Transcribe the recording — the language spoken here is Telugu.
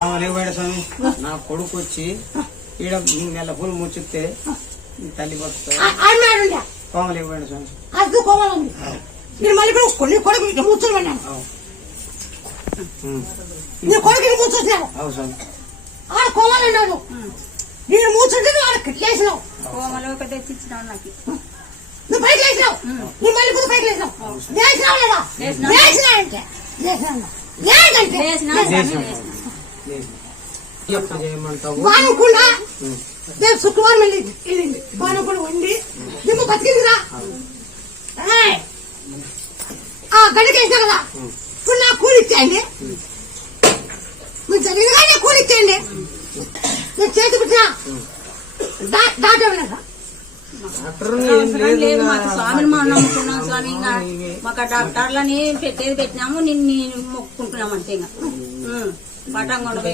లేవాడు స్వామి నా కొడుకు వచ్చి ఈడ నెల పూలు ముచ్చితే తల్లి బతుకుతా కోమలేవాడు స్వామి అది కోమలు ఉంది నేను మళ్ళీ కొన్ని కొడుకు ముచ్చులు పడినాను నీ కొడుకు ముచ్చొచ్చాను ఆడ కోమలు ఉన్నాడు నేను మూచుంటే ఆడ కట్లేసినావు కోమలు ఒక తెచ్చిచ్చినావు నాకు నువ్వు బయట వేసినావు నువ్వు మళ్ళీ కూడా బయట వేసినావు వేసినావు లేదా వేసినాడంటే బానుకుండా రేపు శుక్రవారం వెళ్ళింది బానుకుండా వండి దిమ్మ బతికిందిరా గడికేసినా కదా ఇప్పుడు నాకు కూలి ఇచ్చేయండి మీరు జరిగింది కానీ కూలి ఇచ్చేయండి నేను చేతి పెట్టినా దాటేమన్నా లేదు మాకు స్వామిని మనం నమ్ముకున్నాం స్వామి ఇంకా మాకు డాక్టర్లని పెట్టేది పెట్టినాము నిన్ను మొక్కుకుంటున్నాం అంతే ఇంకా పటంగా